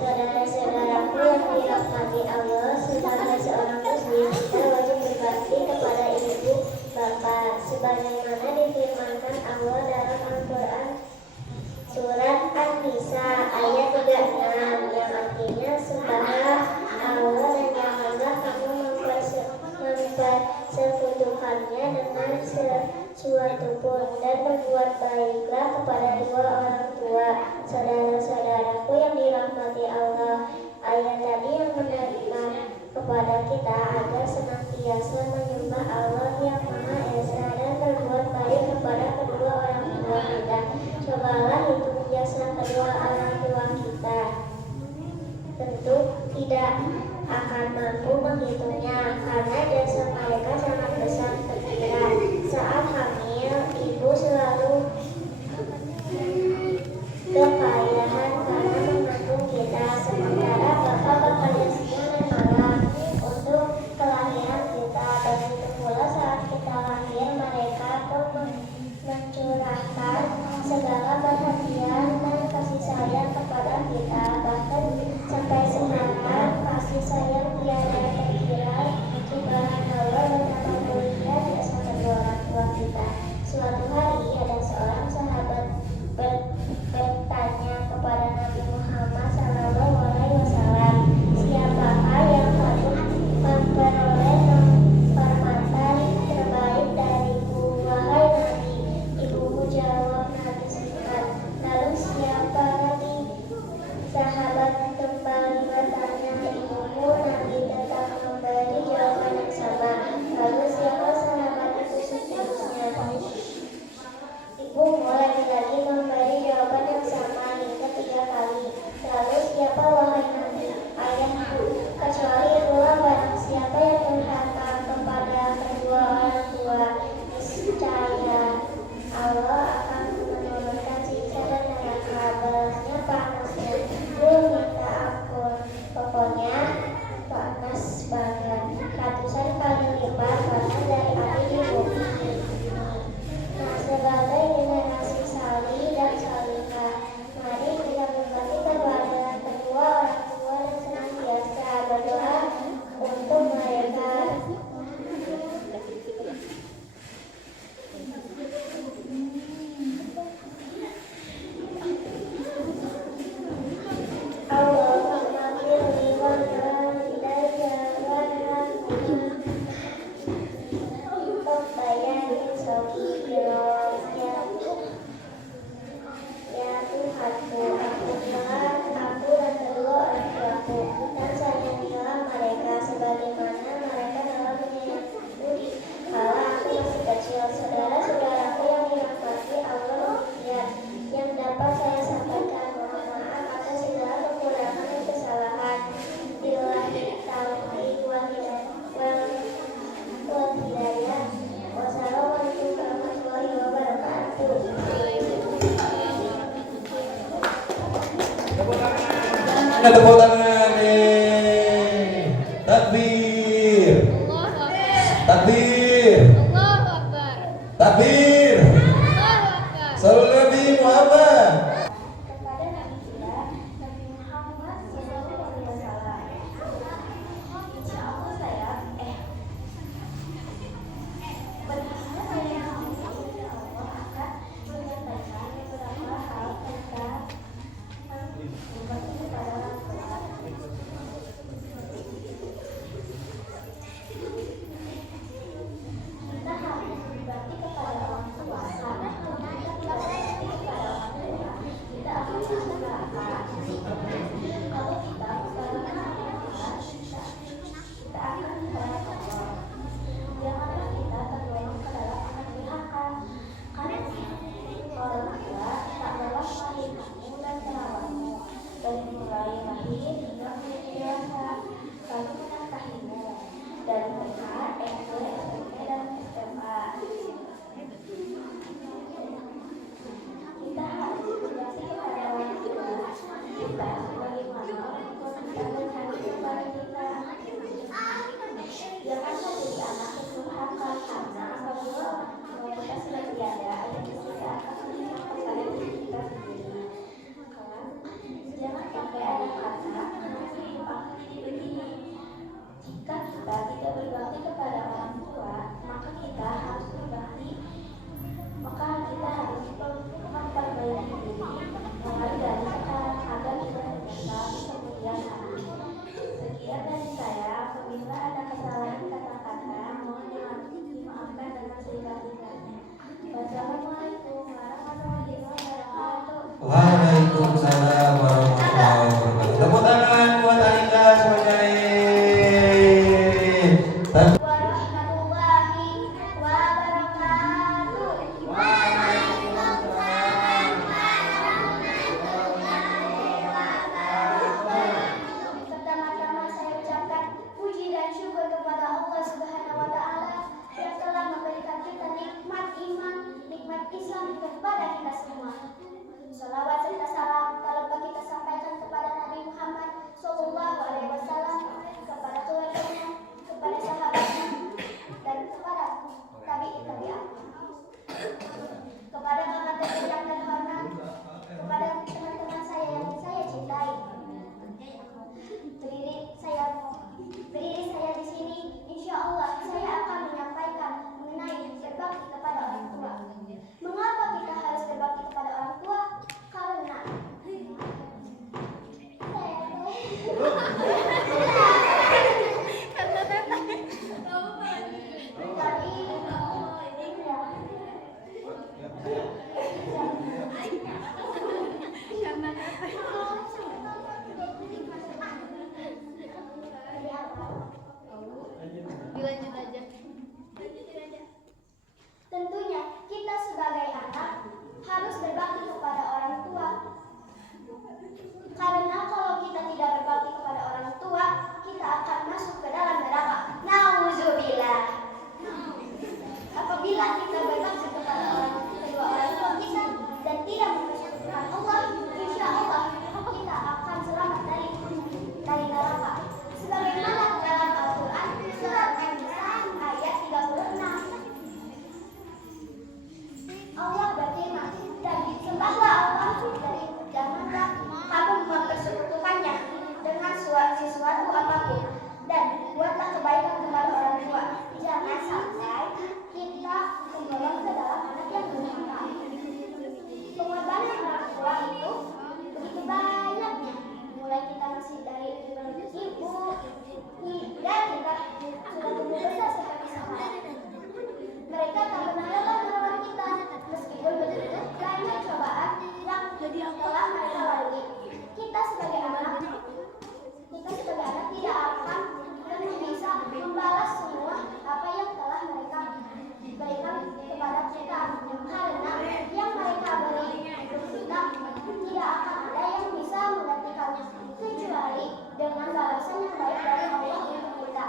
Saudara-saudaraku yang dirahmati Allah, sebagai seorang muslim kita wajib berbakti kepada ibu bapak sebagaimana difirmankan Allah dalam Al-Qur'an surat An-Nisa ayat 36 yang artinya sembahlah Allah dan janganlah kamu mempersekutukannya dengan sesuatu pun, dan berbuat baiklah kepada dua orang tua. Saudara-saudaraku yang dirahmati Allah, ayat tadi yang menerima kepada kita agar senantiasa menyembah Allah yang Maha Esa dan berbuat baik kepada kedua orang tua kita. Cobalah hitung jasa kedua orang tua kita. Tentu tidak akan mampu menghitungnya karena jasa mereka sangat besar terkira. Saat hamil, ibu selalu kepayahan karena mengandung kita, sementara bapak bekerja siang dan malam untuk kelahiran kita. Begitu pula saat kita lahir, mereka pun mencurahkan segala perhatian dan kasih sayang kepada kita. Bahkan sampai sekarang kasih sayang tiada terkira. Subhanallah, betapa mulia jasa kedua orang tua kita. Suatu hari ada seorang sahabat bertanya kepada Nabi Muhammad SAW, siapakah yang patut memperoleh kehormatan terbaik dariku, wahai Nabi? Ibumu jawab Nabi singkat. Lalu siapa Nabi? Sahabat kembali bertanya ibumu. Nabi tetap memberi jawaban yang sama. Lalu siapa sahabat itu seterusnya? Ibumu lagi-lagi memberi jawaban yang sama hingga 3 kali. Lalu siapa wahai Nabi? Ayahku. Kecuali itulah barang siapa yang durhaka kepada kedua orang tua, niscaya Allah akan menurunkan siksa dan neraka, balasnya panasnya minta ampun, pokoknya panas banget, ratusan kali lipat panas dari api di bumi ini. Nah, sebagai generasi salih dan salihah, mari kita berbakti kepada kedua orang tua dan senantiasa berdoa untuk mereka. Allahumma firli wa walidayya warhamhuma rabbayani shaghira. Ya Tuhanku, ampunilah aku dan kedua orang tuaku, dan sayangilah mereka sebagaimana mereka telah menyayangiku di kala aku masih kecil. Saudara-saudaraku yang dirahmati Allah, yang dapat saya sampaikan, mohon maaf atas segala kekurangan dan kesalahan. Billahi taufiq wal hidayah. Wassalamualaikum warahmatullahi wabarakatuh. Tepuk tangan. Takbir. Takbir. Takbir. Sallallahu Nabi Muhammad. Kepada Nabi kita, Nabi Muhammad SAW. Insya Allah saya berharap saya insya Allah akan menyampaikan beberapa hal tentang berbakti kepada orang tua. Dilanjut aja. Tentunya kita sebagai anak harus berbakti kepada orang tua. Karena kalau kita tidak berbakti kepada orang tua, kita akan masuk ke dalam neraka. Nauzubillah. Apabila kita berbakti kepada kedua orang tua kita dan tidak mempersekutukan Allah, insya Allah kita akan selamat dari neraka. Sebagaimana dalam Al-Quran surat An-Nisa ayat 36. Allah berfirman, dan sembahlah Allah dari janganlah kamu mempersekutukannya dengan sesuatu apapun, dan buatlah kebaikan kepada orang tua. Jangan sampai kita tergolong ke dalam anak yang durhaka. Pengorbanan orang tua itu begitu banyaknya, mulai kita masih dari ibu, dan kita sudah tumbuh besar seperti sekarang. Mereka tak pernah lelah merawat kita, meskipun begitu banyak cobaan yang telah mereka lalui. Kita sebagai anak tidak akan bisa membalas semua apa yang telah mereka berikan kepada kita, karena yang mereka beri kita tidak akan ada yang bisa menggantikannya kecuali dengan balasan yang baik dari Allah untuk kita.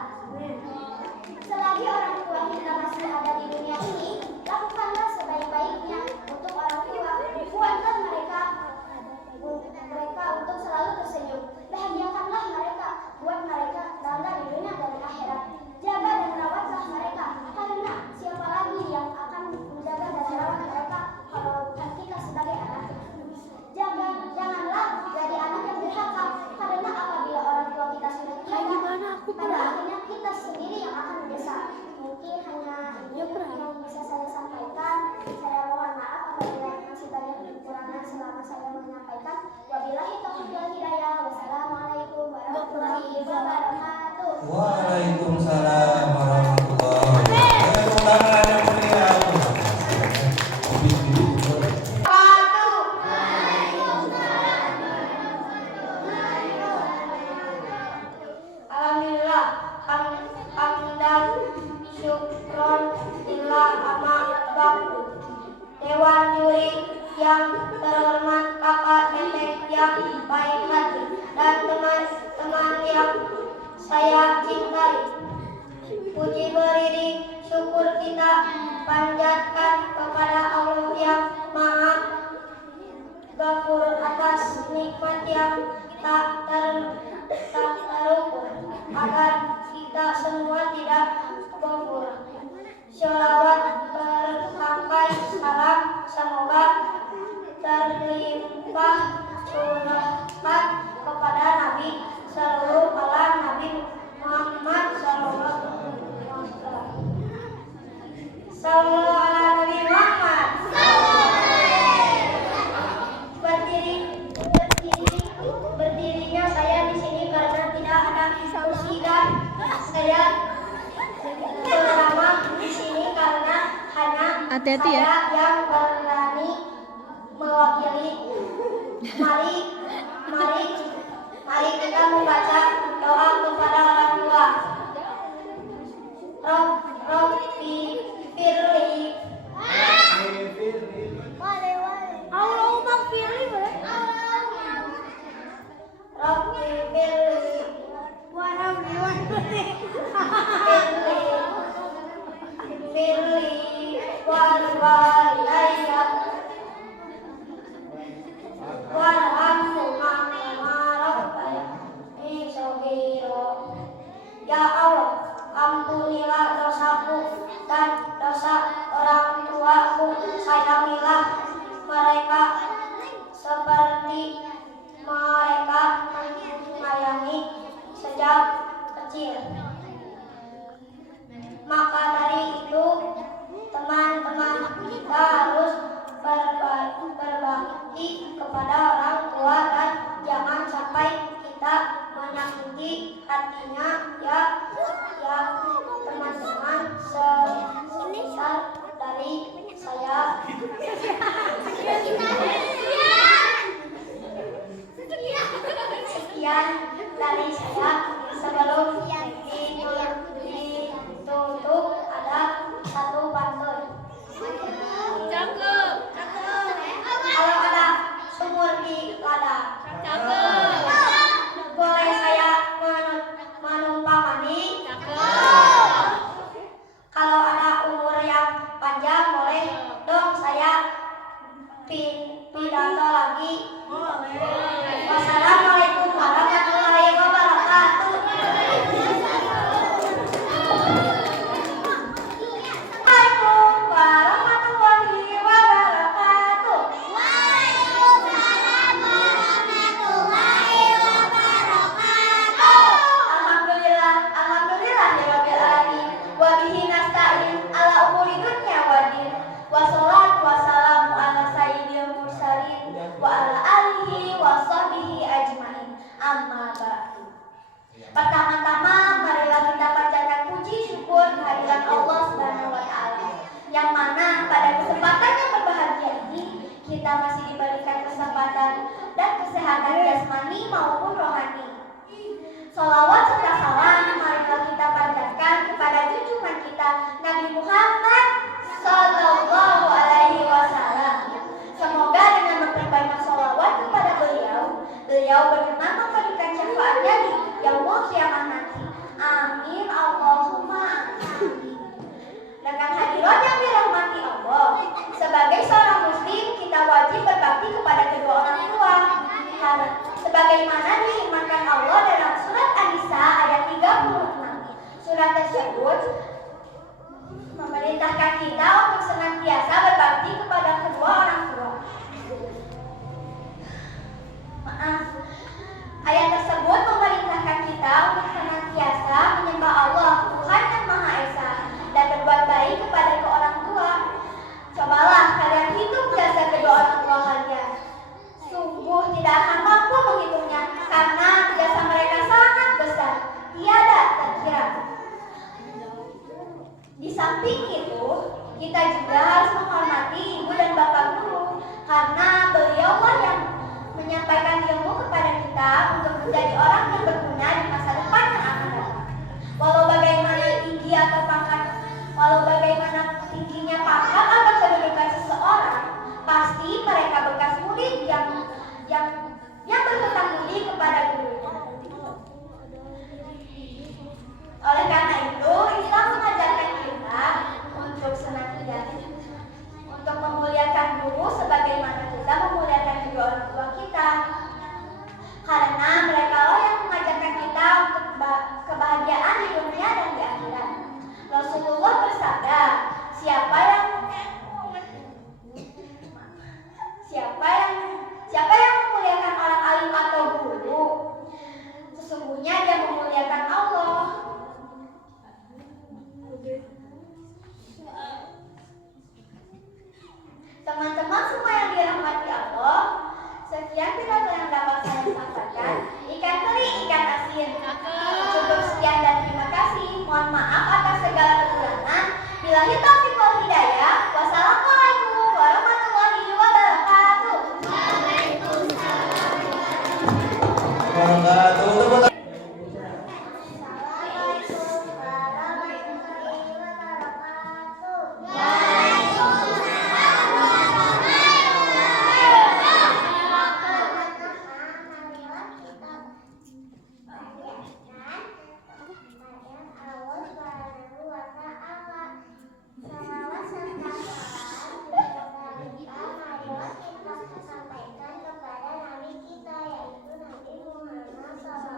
Selagi orang tua kita masih ada di dunia ini, lakukanlah sebaik-baiknya untuk orang tua. Buatlah mereka untuk selalu tersenyum. Bahagiakanlah mereka, buat mereka bangga di dunia dan akhirat. Jaga dan rawatlah mereka, karena siapa lagi yang akan menjaga dan merawat mereka kalau bukan kita sebagai anak. Janganlah jadi anak yang durhaka, karena apabila orang tua kita sudah tiada, pada akhirnya kita sendiri yang akan menyesal. Mungkin hanya ini yang bisa saya sampaikan. Saya mohon maaf apabila masih banyak kekurangan selama saya menyampaikan. Wabillahi taufiq wal hidayah. Wassalamualaikum warahmatullahi wabarakatuh. Waalaikumsalam warahmatullahi wabarakatuh. Tepuk tangan yang meriah. Alhamdulillah, hamdan syukron lillah ama ba'du. Dewan juri yang terhormat, kakak teteh yang baik hati, dan teman-teman yang saya cintai. Puji beriring syukur kita panjatkan kepada Allah yang Maha Ghafur atas nikmat yang tak terukur, agar kita semua tidak kufur. Sholawat bersampai salam semoga terlimpah curahkan kepada Nabi seluruh alam, Nabi Muhammad sallallahu alaihi wasallam. Sallallahu ala Nabi Muhammad. Berdirinya saya di sini karena tidak ada kursi, dan saya bersama di sini karena hanya Hati-hati ya. saya yang berani mewakili. Mari kita membaca doa kepada orang tua. Rabbi firli. Allahumma firli. Rabbi firli. Firli wal walidayya warhamhuma kama rabbayani artinya ya teman-teman semisal dari saya. Sekian dari saya. Sebelum ditutup ada satu pantun. Kalau ada sumur di ladang, boleh saya menumpang mandi. Kalau ada umur yang panjang, boleh dong saya pidato lagi. Wassalamualaikum warahmatullahi wabarakatuh. Waalaikumsalam warahmatullahi wabarakatuh. Alhamdulillahirabbil alamin. Wa bihi nasta'in ala umuri dunya waddin. Wassalatu wassalamu ala sayyidil mursalin wa ala alihi wa sahbihi ajmain. Amma ba'du. Pertama-tama marilah kita panjatkan puji syukur kehadiran Allah Subhanahu wa taala, yang mana pada kesempatan yang berbahagia ini kita masih diberikan kesempatan dan kesehatan jasmani maupun rohani. Sholawat serta salam marilah kita panjatkan kepada junjungan kita Nabi Muhammad Sallallahu Alaihi Wasallam. Semoga dengan memperbanyak sholawat kepada beliau berkenan memberikan syafaatnya di yaumul kiamah nanti. Amin Allahumma amin. Dengan hadirat yang dirahmati Allah, sebagai seorang muslim kita wajib berbakti kepada kedua orang tua. Sebagaimana difirmankan Allah dalam surat An-Nisa ayat 36. Surat tersebut memerintahkan kita untuk senantiasa berbakti kepada kedua orang tua. Ayat tersebut memerintahkan kita untuk senantiasa menyembah Allah, Tuhan yang Maha Esa, dan berbuat baik kepada kedua orang tua. Cobalah kalian hitung jasa kedua orang tua kalian. Sungguh tidak akan mampu menghitungnya, karena jasa mereka sangat besar, tiada terkira. Di samping itu, kita juga harus menghormati ibu dan bapak guru, karena beliaulah yang menyampaikan ilmu kepada kita untuk menjadi orang yang berguna di masa depan yang akan datang. Walau bagaimana tingginya pangkat atau kedudukan seseorang, pasti mereka bekas murid yang berhutang budi kepada gurunya. Oleh karena itu, Islam mengajarkan kita untuk senantiasa untuk memuliakan guru sebagaimana kita memuliakan kedua orang tua kita. Karena mereka yang mengajarkan kita untuk kebahagiaan di dunia dan di akhirat. Rasulullah bersabda, siapa yang memuliakan orang alim atau guru, sesungguhnya dia memuliakan Allah. Teman-teman semua yang dirahmati Allah, sekian pidato yang dapat saya sampaikan. Ikan teri, ikan asin. Cukup sekian dan terima kasih. Mohon maaf atas segala kekurangan. Billahi taufiq wal hidayah. Wassalamualaikum warahmatullahi wabarakatuh. Wabarakatuh. Sampaikan kepada Nabi kita, yaitu Nabi Muhammad SAW.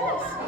Wah.